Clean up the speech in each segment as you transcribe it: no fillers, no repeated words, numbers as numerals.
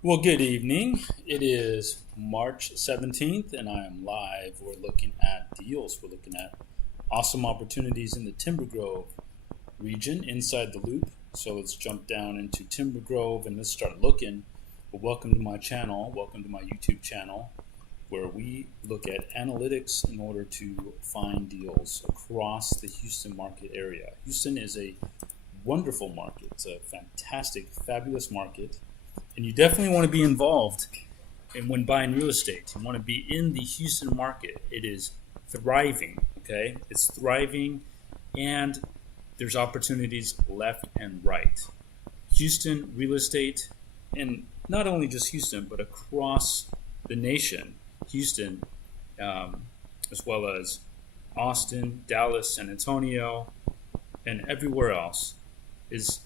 Well, good evening. It is March 17th, and I am live. We're looking at deals. We're looking at awesome opportunities in the Timbergrove region inside the loop. So let's jump down into Timbergrove and let's start looking. Well, welcome to my channel. Welcome to my YouTube channel, where we look at analytics in order to find deals across the Houston market area. Houston is a wonderful market. It's a fantastic, fabulous market. And you definitely want to be involved when buying real estate. You want to be in the Houston market. It is thriving, okay? It's thriving, and there's opportunities left and right. Houston real estate, and not only just Houston, but across the nation. Houston, as well as Austin, Dallas, San Antonio, and everywhere else is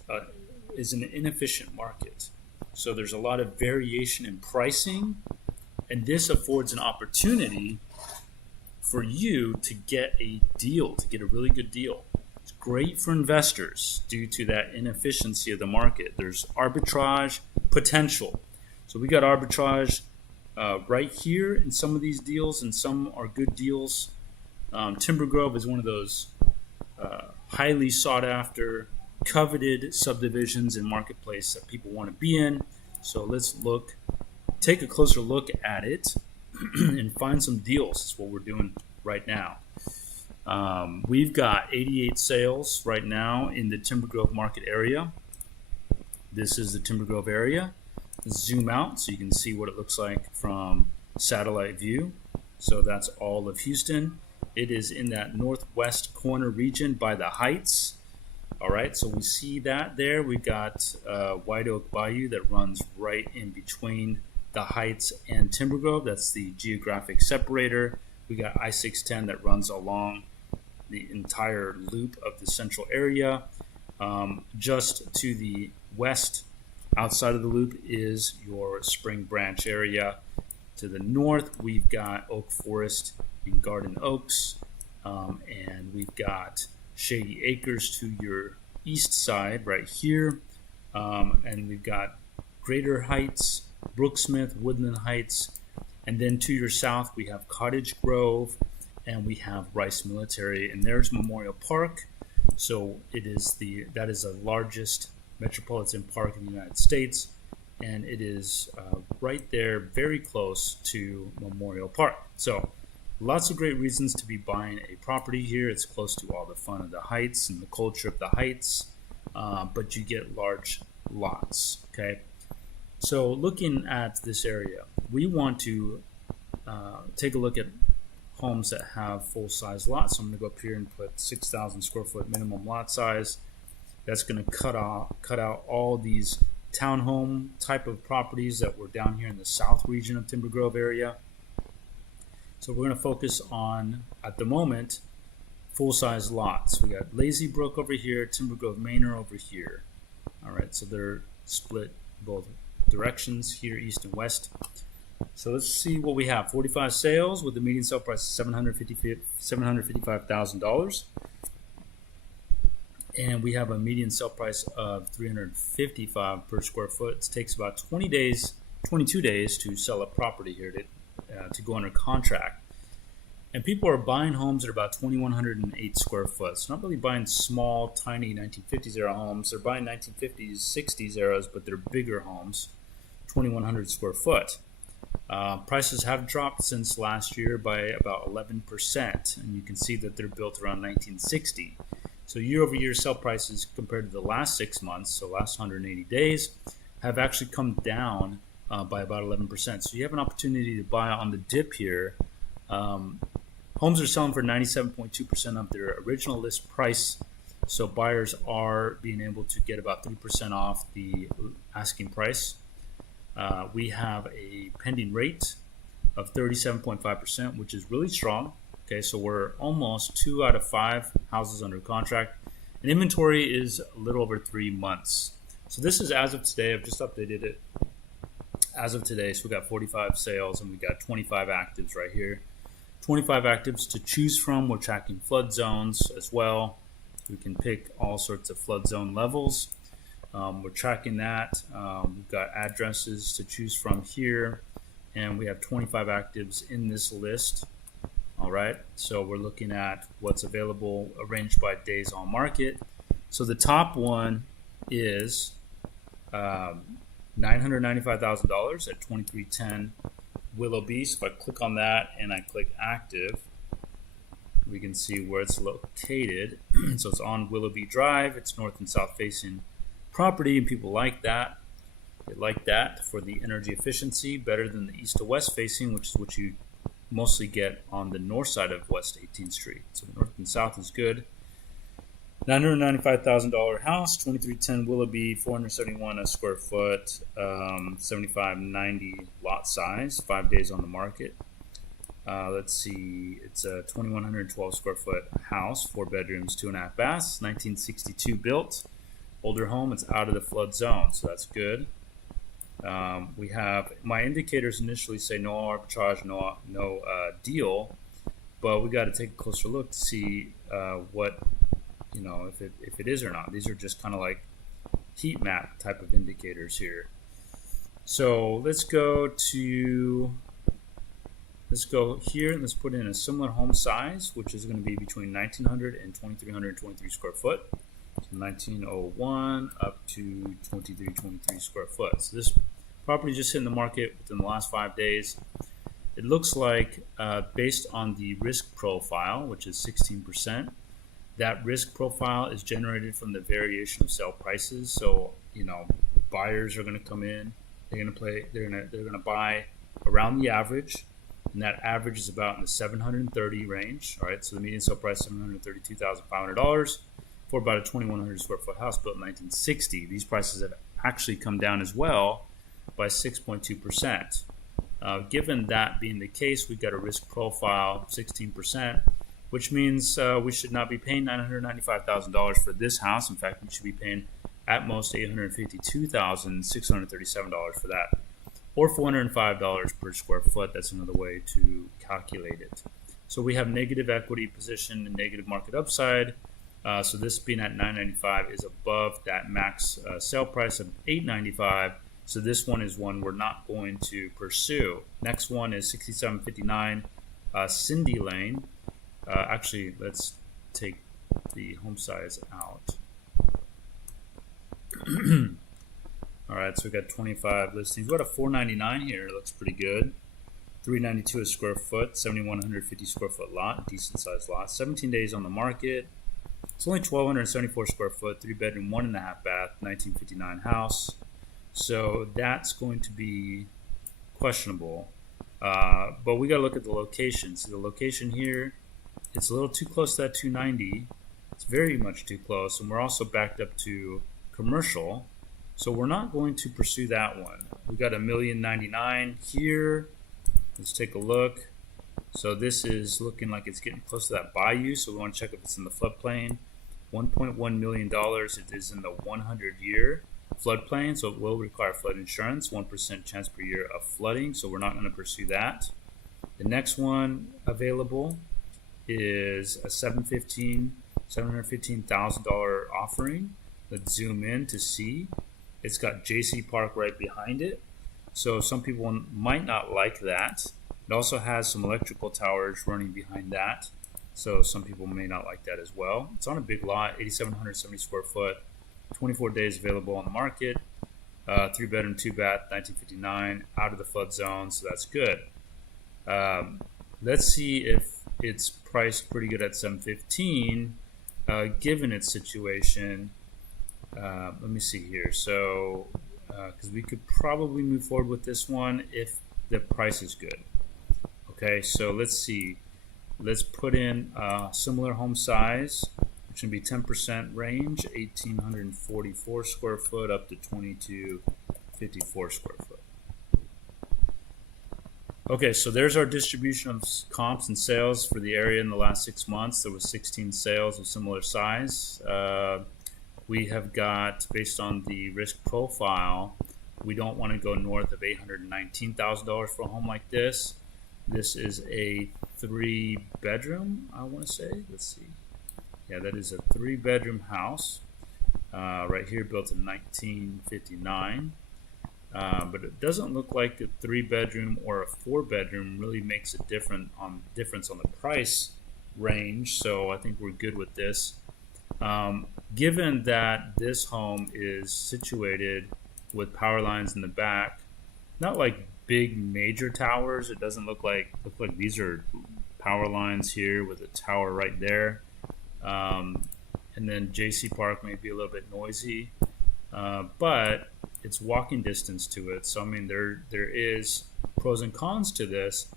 an inefficient market. So there's a lot of variation in pricing, and this affords an opportunity for you to get a deal, to get a really good deal. It's great for investors due to that inefficiency of the market. There's arbitrage potential. So we got arbitrage right here in some of these deals, and some are good deals. Timbergrove is one of those highly sought after, coveted subdivisions and marketplace that people want to be in. So let's take a closer look at it and find some deals. That's what we're doing right now. We've got 88 sales right now in the Timbergrove market area. This is the Timbergrove area. Let's zoom out so you can see what it looks like from satellite view. So that's all of Houston. It is in that northwest corner region by the Heights. All right, so we see that there. We've got White Oak Bayou that runs right in between the Heights and Timbergrove. That's the geographic separator. We got I-610 that runs along the entire loop of the central area. Just to the west, outside of the loop, is your Spring Branch area. To the north, we've got Oak Forest and Garden Oaks, and we've got Shady Acres to your east side right here, and we've got Greater Heights, Brooksmith, Woodland Heights, and then to your south we have Cottage Grove, and we have Rice Military, and there's Memorial Park. So that is the largest metropolitan park in the United States, and it is right there, very close to Memorial Park. So lots of great reasons to be buying a property here. It's close to all the fun of the Heights and the culture of the Heights, but you get large lots, okay? So looking at this area, we want to take a look at homes that have full-size lots. So I'm going to go up here and put 6,000 square foot minimum lot size. That's going to cut out all these townhome type of properties that were down here in the south region of Timbergrove area. So we're going to focus on, at the moment, full-size lots. We got Lazy Brook over here, Timbergrove Manor over here. All right, so they're split both directions here, east and west. So let's see what we have. 45 sales with the median sale price of $755,000. And we have a median sale price of $355 per square foot. It takes about 22 days to sell a property here to go under contract. And people are buying homes at about 2,108 square foot. So not really buying small, tiny 1950s era homes. They're buying 1950s, 60s eras, but they're bigger homes, 2,100 square foot. Prices have dropped since last year by about 11%, and you can see that they're built around 1960. So year-over-year sale prices compared to the last 6 months, so last 180 days, have actually come down by about 11%. So you have an opportunity to buy on the dip here. Homes are selling for 97.2% of their original list price, so buyers are being able to get about 3% off the asking price. We have a pending rate of 37.5%, which is really strong. Okay, so we're almost 2 out of 5 houses under contract, and inventory is a little over 3 months. So this is as of today. I've just updated it as of today. So we got 45 sales and we got 25 actives right here. 25 actives to choose from. We're tracking flood zones as well. We can pick all sorts of flood zone levels. We're tracking that. We've got addresses to choose from here, and we have 25 actives in this list. All right, so we're looking at what's available arranged by days on market. So the top one is $995,000 at 2310 Willoughby. So if I click on that and I click active, we can see where it's located. So it's on Willoughby Drive. It's north and south facing property, and people like that. They like that for the energy efficiency, better than the east to west facing, which is what you mostly get on the north side of West 18th Street. So the north and south is good. $995,000 house, 2310 Willoughby, 471 a square foot, 7590 lot size, 5 days on the market. Let's see, it's a 2112 square foot house, 4 bedrooms, 2.5 baths, 1962 built, older home. It's out of the flood zone, so that's good. We have, my indicators initially say no arbitrage, no deal, but we got to take a closer look to see what, if it is or not. These are just kind of like heat map type of indicators here. So let's go here and let's put in a similar home size, which is going to be between 1900 and 2323 square foot. So 1901 up to 2323 square foot. So this property just hit in the market within the last 5 days. It looks like, based on the risk profile, which is 16%, that risk profile is generated from the variation of sale prices. So, buyers are going to come in, they're going to buy around the average, and that average is about in the 730 range. All right, so the median sale price is $732,500 for about a 2,100 square foot house built in 1960. These prices have actually come down as well by 6.2%. Given that being the case, we've got a risk profile of 16%, which means we should not be paying $995,000 for this house. In fact, we should be paying at most $852,637 for that, or $405 per square foot. That's another way to calculate it. So we have negative equity position and negative market upside. So this being at $995 is above that max sale price of $895. So this one is one we're not going to pursue. Next one is 6759 Cindy Lane. Actually, let's take the home size out. All right, so we got 25 listings. We've got a 499 here. It looks pretty good. 392 a square foot, 7,150 square foot lot, decent sized lot. 17 days on the market. It's only 1,274 square foot, 3 bedroom, 1.5 bath, 1959 house. So that's going to be questionable. But we got to look at the location. So the location here, it's a little too close to that 290. It's very much too close. And we're also backed up to commercial. So we're not going to pursue that one. We got $1,099,000 here. Let's take a look. So this is looking like it's getting close to that bayou. So we want to check if it's in the floodplain. $1.1 million. It is in the 100-year floodplain, so it will require flood insurance. 1% chance per year of flooding. So we're not going to pursue that. The next one available is a $715,000 offering. Let's zoom in to see. It's got JC Park right behind it. So some people might not like that. It also has some electrical towers running behind that. So some people may not like that as well. It's on a big lot, 8,770 square foot, 24 days available on the market. 3 bedroom, 2 bath, 1959, out of the flood zone. So that's good. Let's see if it's priced pretty good at $715, given its situation. Let me see here. So, because we could probably move forward with this one if the price is good. Okay, so let's see. Let's put in similar home size, which would be 10% range, 1,844 square foot up to 2,254 square foot. Okay, so there's our distribution of comps and sales for the area in the last 6 months. There was 16 sales of similar size. We have got, based on the risk profile, we don't want to go north of $819,000 for a home like this. This is a 3-bedroom, I want to say. Let's see. Yeah, that is a 3-bedroom house. right here, built in 1959. But it doesn't look like a 3-bedroom or a 4-bedroom really makes a difference on the price range. So I think we're good with this. Given that this home is situated with power lines in the back, not like big major towers. It doesn't look like these are power lines here with a tower right there. And then JC Park may be a little bit noisy, but it's walking distance to it. So I mean, there is pros and cons to this,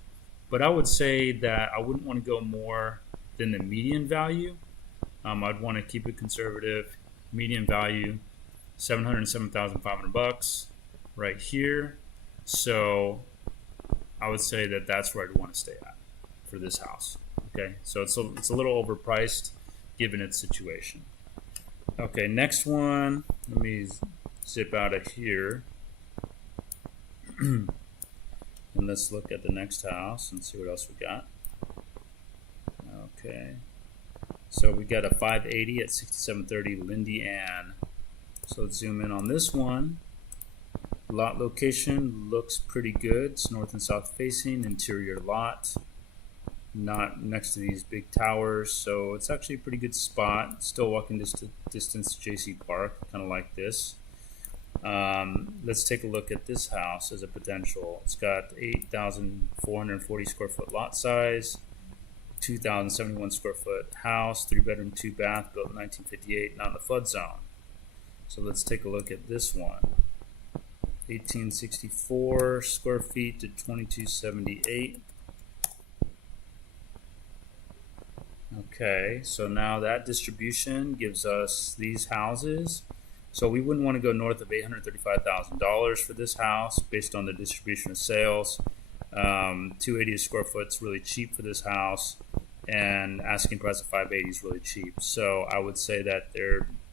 but I would say that I wouldn't want to go more than the median value. I'd want to keep it conservative. Median value, $707,500 right here. So I would say that that's where I'd want to stay at for this house. Okay, so it's a little overpriced given its situation. Okay, next one. Let me zip out of here. And let's look at the next house and see what else we got. Okay. So we got a 580 at 6730 Lindy Ann. So let's zoom in on this one. Lot location looks pretty good. It's north and south facing, interior lot. Not next to these big towers, so it's actually a pretty good spot. Still walking distance to JC Park, kind of like this. Let's take a look at this house as a potential. It's got 8,440 square foot lot size, 2,071 square foot house, 3-bedroom, 2-bath, built in 1958, not in the flood zone. So let's take a look at this one. 1864 square feet to 2278. Okay, so now that distribution gives us these houses. So we wouldn't want to go north of $835,000 for this house based on the distribution of sales. 280 a square foot is really cheap for this house, and asking price of 580 is really cheap. So I would say that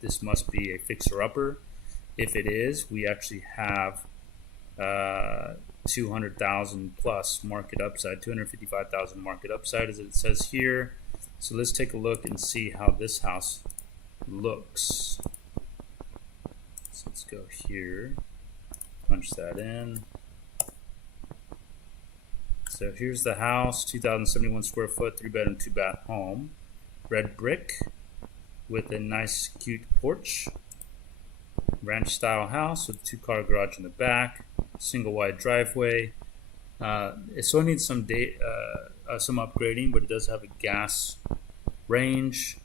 this must be a fixer-upper. If it is, we actually have 200,000 plus market upside, 255,000 market upside as it says here. So let's take a look and see how this house looks. So let's go here, punch that in. So here's the house, 2,071 square foot, 3-bedroom, 2-bath home. Red brick with a nice cute porch. Ranch style house with a 2-car garage in the back, single wide driveway. It still needs some upgrading, but it does have a gas range.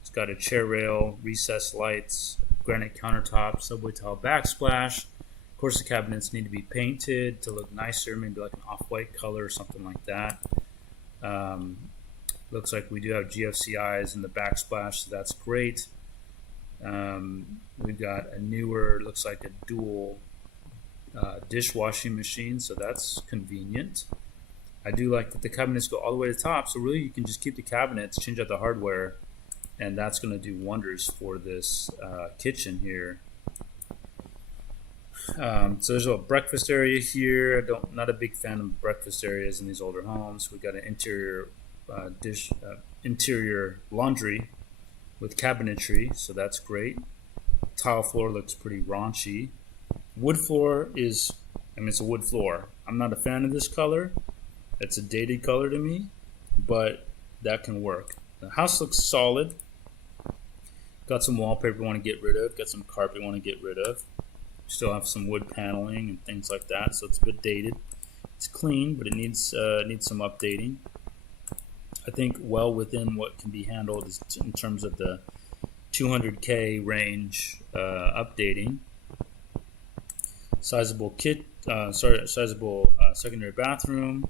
It's got a chair rail, recessed lights, granite countertop, subway tile backsplash. Of course, the cabinets need to be painted to look nicer, maybe like an off-white color or something like that. Looks like we do have GFCIs in the backsplash, so that's great. We've got a newer, looks like a dual dishwashing machine, so that's convenient. I do like that the cabinets go all the way to the top, so really you can just keep the cabinets, change out the hardware, and that's going to do wonders for this kitchen here. So there's a breakfast area here. Not a big fan of breakfast areas in these older homes. We've got an interior laundry with cabinetry, so that's great. Tile floor looks pretty raunchy. Wood floor it's a wood floor. I'm not a fan of this color. It's a dated color to me, but that can work. The house looks solid. Got some wallpaper we want to get rid of. Got some carpet we want to get rid of. Still have some wood paneling and things like that, so it's a bit dated. It's clean, but it needs some updating. I think well within what can be handled is in terms of the $200K range updating. Sizable secondary bathroom.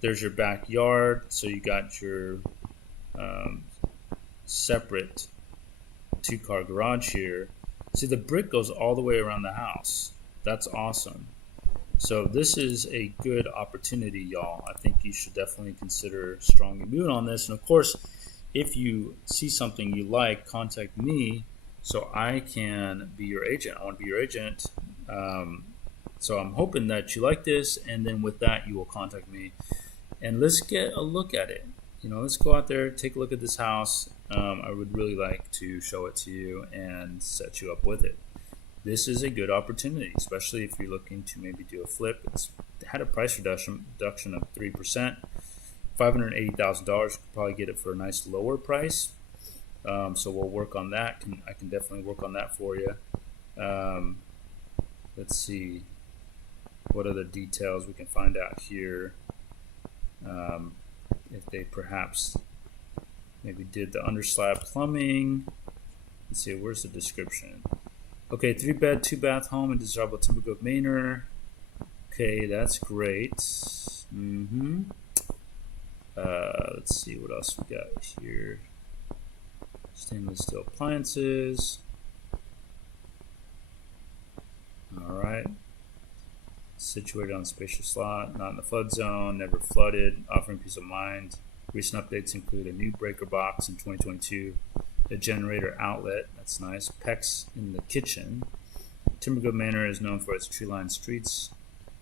There's your backyard, so you got your separate 2-car garage here. See, the brick goes all the way around the house. That's awesome. So this is a good opportunity, y'all. I think you should definitely consider strongly moving on this. And of course, if you see something you like, contact me so I can be your agent. I want to be your agent. So I'm hoping that you like this, and then with that, you will contact me. And let's get a look at it. let's go out there, take a look at this house. I would really like to show it to you and set you up with it. This is a good opportunity, especially if you're looking to maybe do a flip. It's had a price reduction of 3%, $580,000. Could probably get it for a nice lower price. So we'll work on that. I can definitely work on that for you. Let's see what other details we can find out here. If they perhaps maybe did the underslab plumbing. Let's see, where's the description? Okay, 3-bed, 2-bath home in desirable Timbergrove Manor. Okay, that's great. Let's see what else we got here. Stainless steel appliances. Alright. Situated on a spacious lot, not in the flood zone, never flooded, offering peace of mind. Recent updates include a new breaker box in 2022, a generator outlet, that's nice, PEX in the kitchen. Timbergrove Manor is known for its tree-lined streets,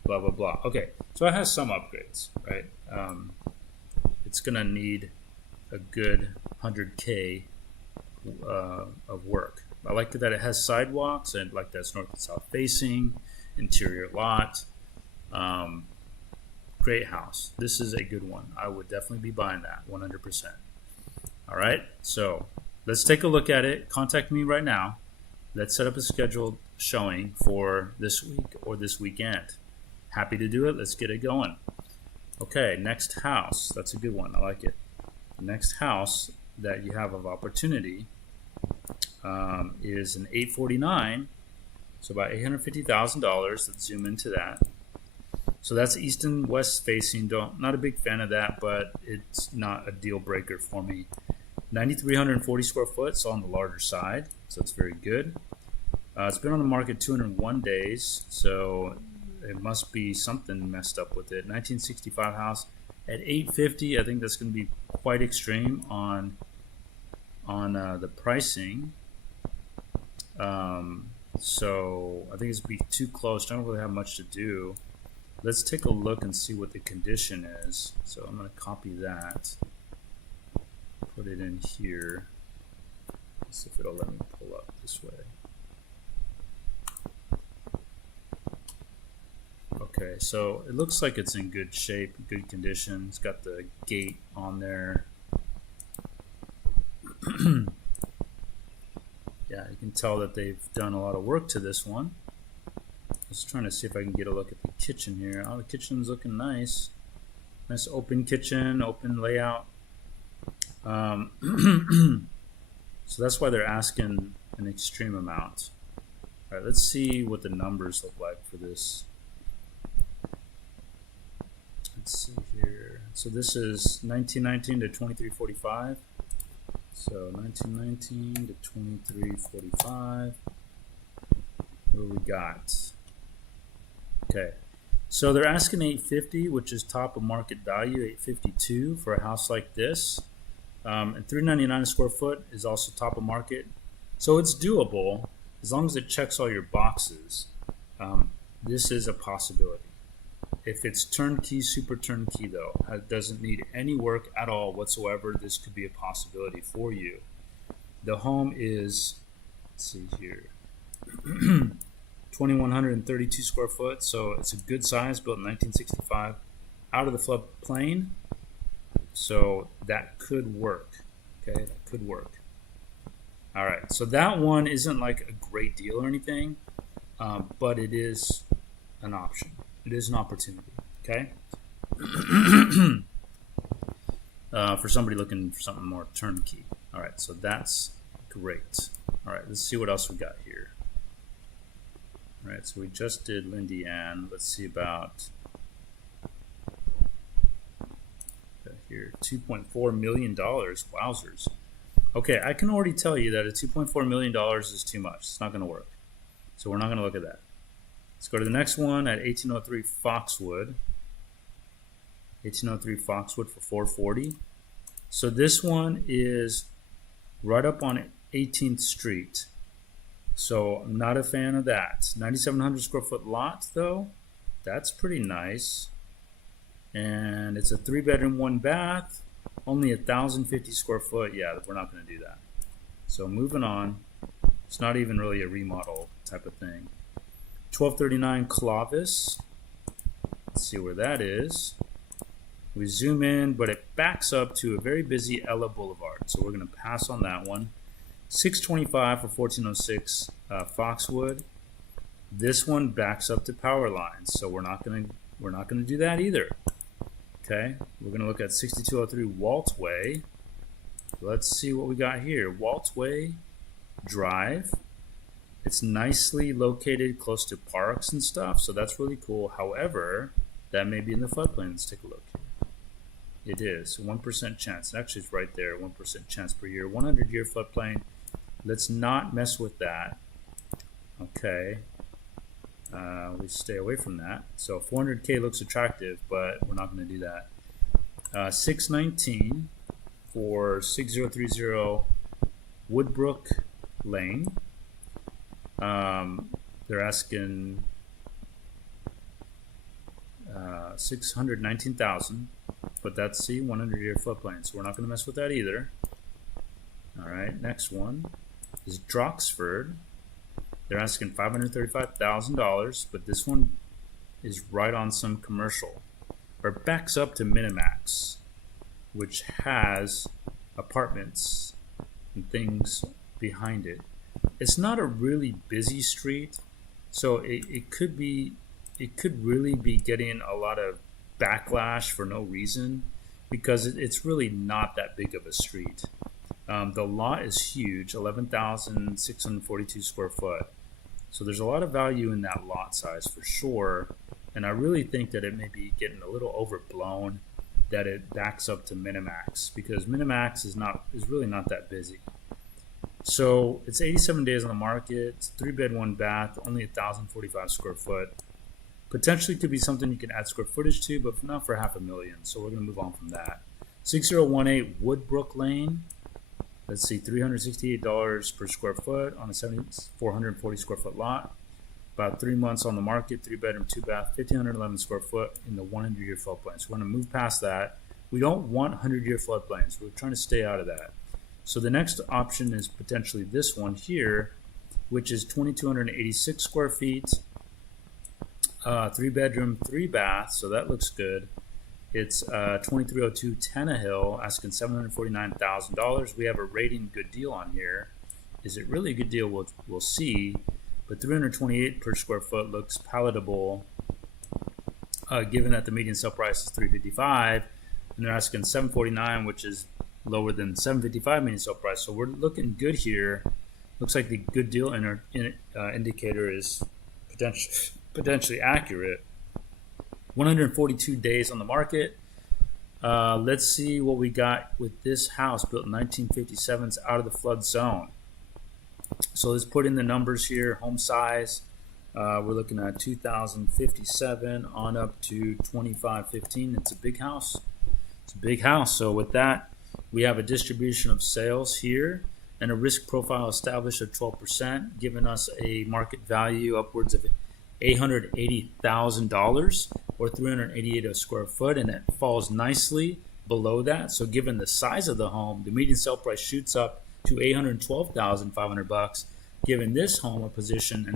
blah, blah, blah. Okay, so it has some upgrades, right? It's going to need a good 100K of work. I like that it has sidewalks, and like that's north and south facing, interior lot. Great house. This is a good one. I would definitely be buying that 100%. All right, so let's take a look at it. Contact me right now. Let's set up a scheduled showing for this week or this weekend. Happy to do it. Let's get it going. Okay, next house. That's a good one. I like it. The next house that you have of opportunity is an 849. So about $850,000. Let's zoom into that. So that's east and west facing. Not a big fan of that, but it's not a deal breaker for me. 9,340 square foot, so on the larger side. So it's very good. It's been on the market 201 days, so it must be something messed up with it. 1965 house at 850. I think that's going to be quite extreme on the pricing. So I think it's going to be too close. Don't really have much to do. Let's take a look and see what the condition is. So I'm going to copy that, put it in here. Let's see if it'll let me pull up this way. Okay, so it looks like it's in good shape, good condition. It's got the gate on there. Yeah, you can tell that they've done a lot of work to this one. Just trying to see if I can get a look at the kitchen here. Oh, the kitchen's looking nice. Nice open kitchen, open layout. So that's why they're asking an extreme amount. All right, let's see what the numbers look like for this. Let's see here. So this is 1919 to 2345. So 1919 to 2345. What do we got? Okay, so they're asking 850, which is top of market value, 852 for a house like this. And 399 a square foot is also top of market. So it's doable as long as it checks all your boxes. This is a possibility. If it's turnkey, super turnkey though, it doesn't need any work at all whatsoever, this could be a possibility for you. The home is, let's see here, 2,132 square foot, so it's a good size, built in 1965, out of the floodplain, so that could work. Okay, that could work. All right, so that one isn't like a great deal or anything, but it is an option. It is an opportunity. Okay, for somebody looking for something more turnkey. All right, so that's great. All right, let's see what else we got here. All right, so we just did Lindy Ann. Let's see about here, $2.4 million. Wowzers. Okay, I can already tell you that a $2.4 million is too much. It's not going to work. So we're not going to look at that. Let's go to the next one at 1803 Foxwood. 1803 Foxwood for $440. So this one is right up on 18th Street. So I'm not a fan of that. 9,700 square foot lot though. That's pretty nice. And it's a 3-bedroom, 1-bath. Only 1,050 square foot. Yeah, we're not going to do that. So moving on. It's not even really a remodel type of thing. 1239 Clovis. Let's see where that is. We zoom in, but it backs up to a very busy Ella Boulevard. So we're going to pass on that one. 625 for 1406 Foxwood. This one backs up to power lines, so we're not going to do that either. Okay, we're going to look at 6203 Waltway. Let's see what we got here. Waltway Drive. It's nicely located close to parks and stuff, so that's really cool. However, that may be in the floodplain. Let's take a look. It is 1% chance. Actually, it's right there. 1% chance per year. 100-year floodplain. Let's not mess with that. Okay. We stay away from that. So 400K looks attractive, but we're not going to do that. 619 for 6030 Woodbrook Lane. They're asking 619,000, but that's the 100-year floodplain, so we're not going to mess with that either. All right, next one is Droxford. They're asking $535,000, but this one is right on some commercial, or backs up to Minimax, which has apartments and things behind it. It's not a really busy street, so it could really be getting a lot of backlash for no reason, because it's really not that big of a street. The lot is huge, 11,642 square foot. So there's a lot of value in that lot size for sure. And I really think that it may be getting a little overblown that it backs up to Minimax, because Minimax is really not that busy. So it's 87 days on the market. It's 3-bed, 1-bath, only 1,045 square foot. Potentially could be something you can add square footage to, but not for $500,000. So we're going to move on from that. 6018 Woodbrook Lane. Let's see, $368 per square foot on a 440 square foot lot. About 3 months on the market, 3-bedroom, 2-bath, 1,511 square foot in the 100-year floodplain. So we're going to move past that. We don't want 100-year floodplains. We're trying to stay out of that. So the next option is potentially this one here, which is 2,286 square feet, 3-bedroom, 3-bath. So that looks good. It's 2302 Tannehill, asking $749,000. We have a rating good deal on here. Is it really a good deal? We'll see. But 328 per square foot looks palatable, given that the median sale price is 355, and they're asking 749, which is lower than 755 median sale price. So we're looking good here. Looks like the good deal indicator is potentially accurate. 142 days on the market. Let's see what we got with this house built in 1957. It's out of the flood zone. So let's put in the numbers here. Home size, we're looking at 2,057 on up to 2,515. It's a big house. It's a big house. So with that, we have a distribution of sales here and a risk profile established at 12%, giving us a market value upwards of $880,000 or $388 a square foot, and it falls nicely below that. So given the size of the home, the median sale price shoots up to $812,500, giving this home an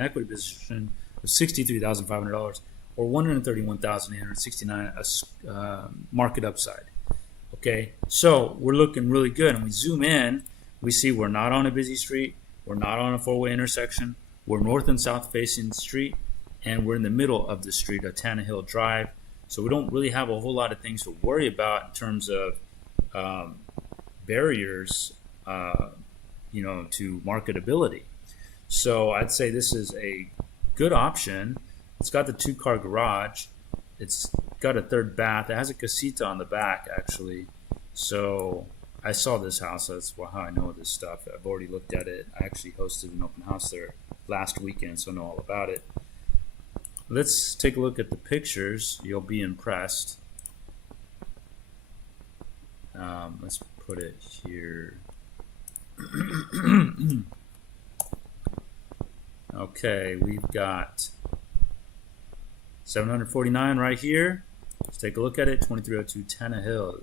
equity position of $63,500 or $131,869 market upside. Okay, so we're looking really good, and we zoom in, we see we're not on a busy street, we're not on a four-way intersection, we're north and south facing the street, and we're in the middle of the street, of Tannehill Drive. So we don't really have a whole lot of things to worry about in terms of barriers, to marketability. So I'd say this is a good option. It's got the 2-car garage. It's got a 3rd bath. It has a casita on the back, actually. So I saw this house. That's how I know this stuff. I've already looked at it. I actually hosted an open house there last weekend, so I know all about it. Let's take a look at the pictures. You'll be impressed. Let's put it here. Okay, we've got 749 right here. Let's take a look at it. 2302 Tannehill.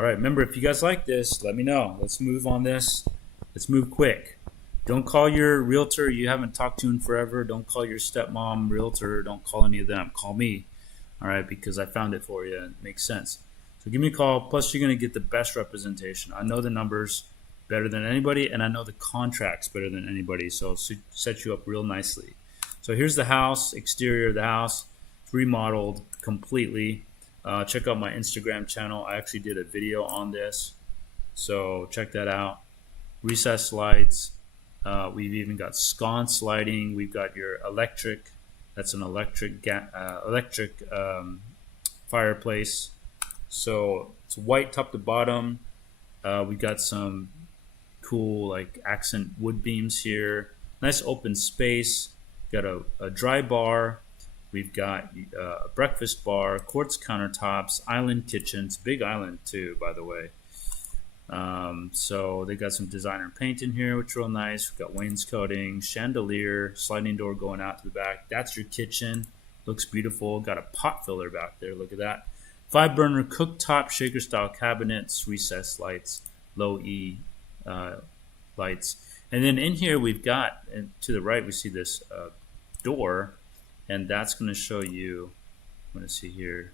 All right, remember, if you guys like this, let me know. Let's move on this. Let's move quick. Don't call your realtor you haven't talked to in forever. Don't call your stepmom realtor. Don't call any of them. Call me, all right, because I found it for you. It makes sense. So give me a call. Plus, you're going to get the best representation. I know the numbers better than anybody, and I know the contracts better than anybody, so it'll set you up real nicely. So here's the house, exterior of the house. It's remodeled completely. Check out my Instagram channel. I actually did a video on this, so check that out. Recessed lights. We've even got sconce lighting. We've got your electric. That's an electric fireplace. So it's white top to bottom. We've got some cool like accent wood beams here. Nice open space. Got a dry bar. We've got a breakfast bar, quartz countertops, island kitchens, big island too, by the way. So they got some designer paint in here, which is real nice. We've got wainscoting, chandelier, sliding door going out to the back. That's your kitchen. Looks beautiful. Got a pot filler back there. Look at that. 5-burner cooktop, shaker style cabinets, recessed lights, low E lights. And then in here we've got, and to the right we see this door, and that's going to show you, I'm going to see here,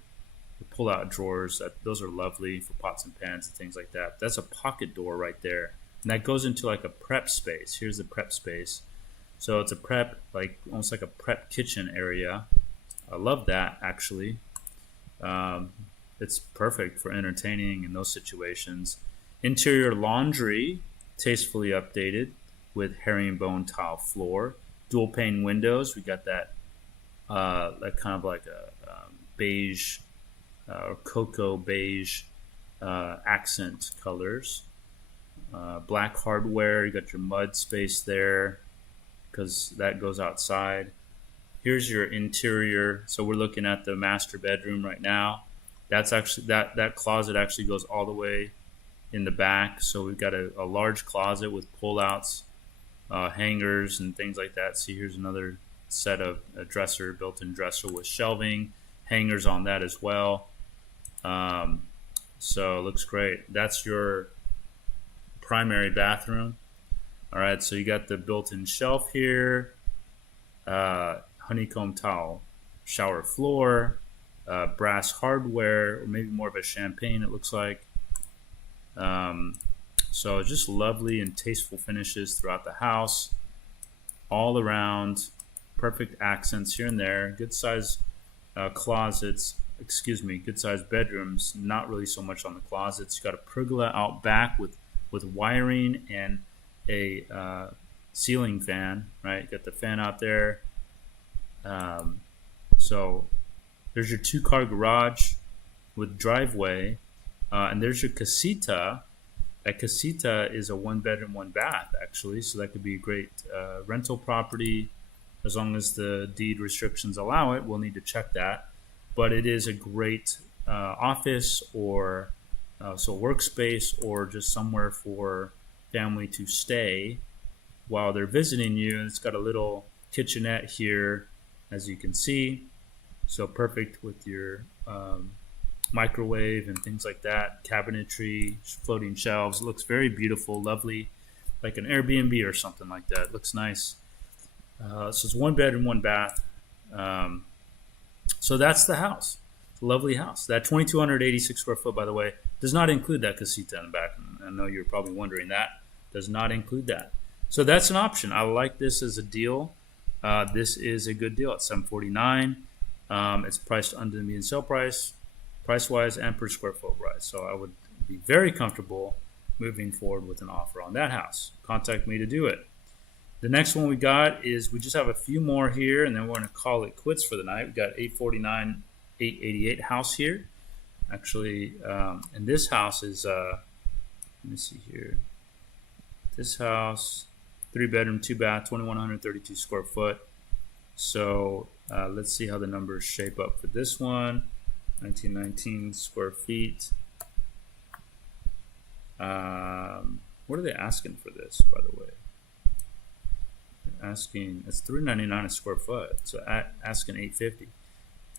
the pull-out drawers. Those are lovely for pots and pans and things like that. That's a pocket door right there, and that goes into like a prep space. Here's the prep space. So it's a prep, like almost like a prep kitchen area. I love that, actually. It's perfect for entertaining in those situations. Interior laundry, tastefully updated with herringbone tile floor. Dual pane windows. We got that like kind of like a beige or cocoa beige accent colors. Black hardware. You got your mud space there because that goes outside. Here's your interior. So we're looking at the master bedroom right now. That's actually that closet actually goes all the way in the back. So we've got a large closet with pull-outs, hangers and things like that. See, here's another set of a dresser, built-in dresser with shelving, hangers on that as well. So it looks great. That's your primary bathroom. All right, so you got the built-in shelf here, honeycomb tile shower floor, brass hardware, or maybe more of a champagne it looks like. So just lovely and tasteful finishes throughout the house, all around. Perfect accents here and there. Good size closets, good size bedrooms, not really so much on the closets. You got a pergola out back with wiring and a ceiling fan, right? Got the fan out there. So there's your 2-car garage with driveway, and there's your casita. That casita is a 1-bedroom, 1-bath, actually, so that could be a great rental property. As long as the deed restrictions allow it, we'll need to check that. But it is a great office or workspace, or just somewhere for family to stay while they're visiting you. And it's got a little kitchenette here, as you can see. So perfect with your microwave and things like that. Cabinetry, floating shelves. It looks very beautiful, lovely, like an Airbnb or something like that. It looks nice. So it's 1-bedroom, 1-bath. So that's the house. It's a lovely house. That 2,286 square foot, by the way, does not include that casita in the back. I know you're probably wondering that. Does not include that. So that's an option. I like this as a deal. This is a good deal at $749. It's priced under the median sale price-wise and per square foot price. So I would be very comfortable moving forward with an offer on that house. Contact me to do it. The next one we got is, we just have a few more here, and then we're going to call it quits for the night. We got 849, 888 house here. Actually, and this house is, let me see here. This house, 3-bedroom, 2-bath, 2,132 square foot. So let's see how the numbers shape up for this one. 1919 square feet. What are they asking for this, by the way? Asking, it's $399 a square foot, so asking $850.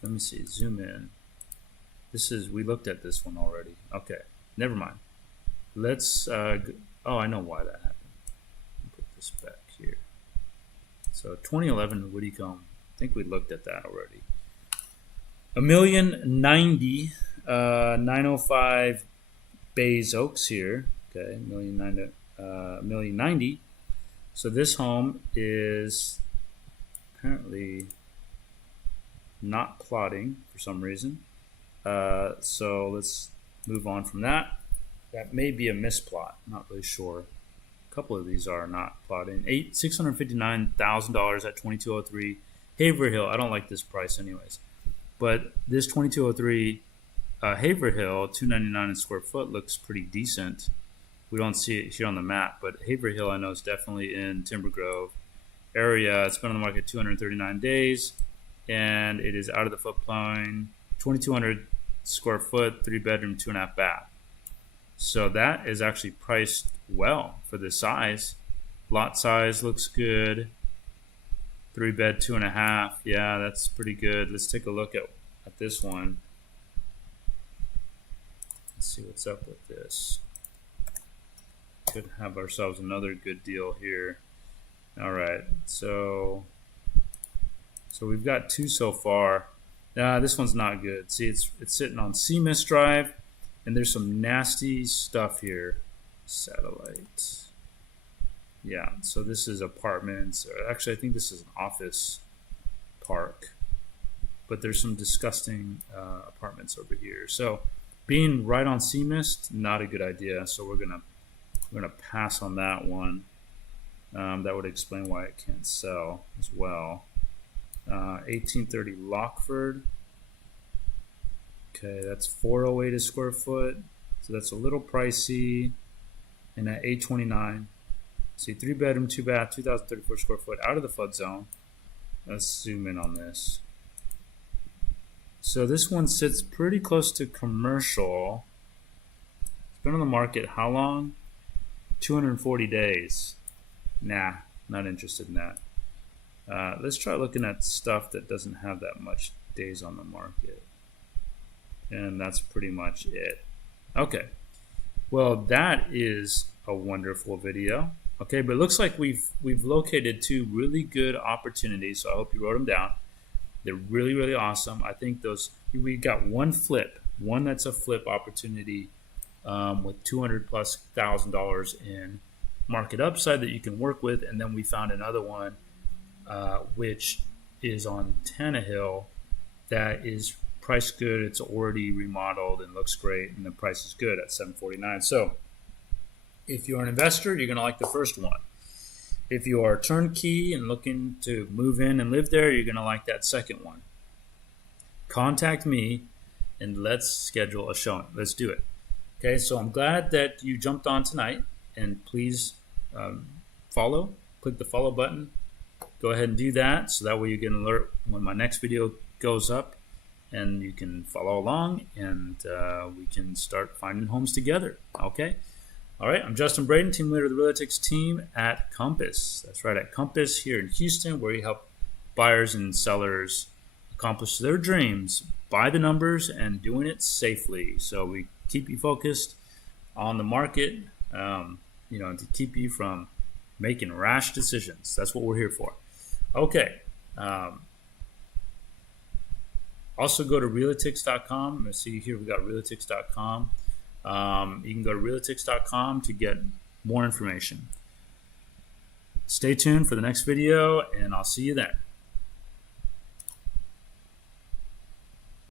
Let me see, zoom in. This is, we looked at this one already. Okay, never mind. Let's, oh, I know why that happened. Put this back here. So 2011 Woody Comb. I think we looked at that already. 1,090,000, 905 Bays Oaks here. Okay, 1,090,000. So this home is apparently not plotting for some reason. So let's move on from that. That may be a misplot. Not really sure. A couple of these are not plotting. $659,000 at 2203 Haverhill. I don't like this price anyways. But this 2203 Haverhill, $299 a square foot, looks pretty decent. We don't see it here on the map, but Haverhill I know is definitely in Timbergrove area. It's been on the market 239 days, and it is out of the floodplain. 2,200 square foot, 3-bedroom, 2.5 bath. So that is actually priced well for the size. Lot size looks good. 3-bed, 2.5. Yeah, that's pretty good. Let's take a look at this one. Let's see what's up with this. Could have ourselves another good deal here. All right, so we've got 2 so far. This one's not good. See, it's sitting on CMIS drive, and there's some nasty stuff here. Satellite. Yeah, so this is apartments. Actually, I think this is an office park, but there's some disgusting apartments over here. So being right on CMIS, not a good idea. So we're gonna pass on that one. That would explain why it can't sell as well. 1830 Lockford. Okay, that's 408 a square foot. So that's a little pricey. And at 829. See, 3-bedroom, 2-bath, 2,034 square foot, out of the flood zone. Let's zoom in on this. So this one sits pretty close to commercial. It's been on the market how long? 240 days. Nah, not interested in that. Let's try looking at stuff that doesn't have that much days on the market. And that's pretty much it. Okay. Well, that is a wonderful video. Okay, but it looks like we've located 2 really good opportunities. So I hope you wrote them down. They're really, really awesome. I think we got one flip, one that's a flip opportunity with $200,000+ in market upside that you can work with, and then we found another one which is on Tannehill that is priced good. It's already remodeled and looks great, and the price is good at $749. So if you're an investor, you're going to like the first one. If you are turnkey and looking to move in and live there, you're going to like that second one. Contact me and let's schedule a showing. Let's do it. Okay, so I'm glad that you jumped on tonight, and please follow. Click the follow button. Go ahead and do that, so that way you get an alert when my next video goes up, and you can follow along, and we can start finding homes together. Okay. All right, I'm Justin Braden, team leader of the Realetix team at Compass. That's right, at Compass here in Houston, where we help buyers and sellers accomplish their dreams by the numbers and doing it safely. So we keep you focused on the market, to keep you from making rash decisions. That's what we're here for. Okay. Also go to Realetix.com. Let's see here, we got Realetix.com. You can go to Realetix.com to get more information. Stay tuned for the next video, and I'll see you then.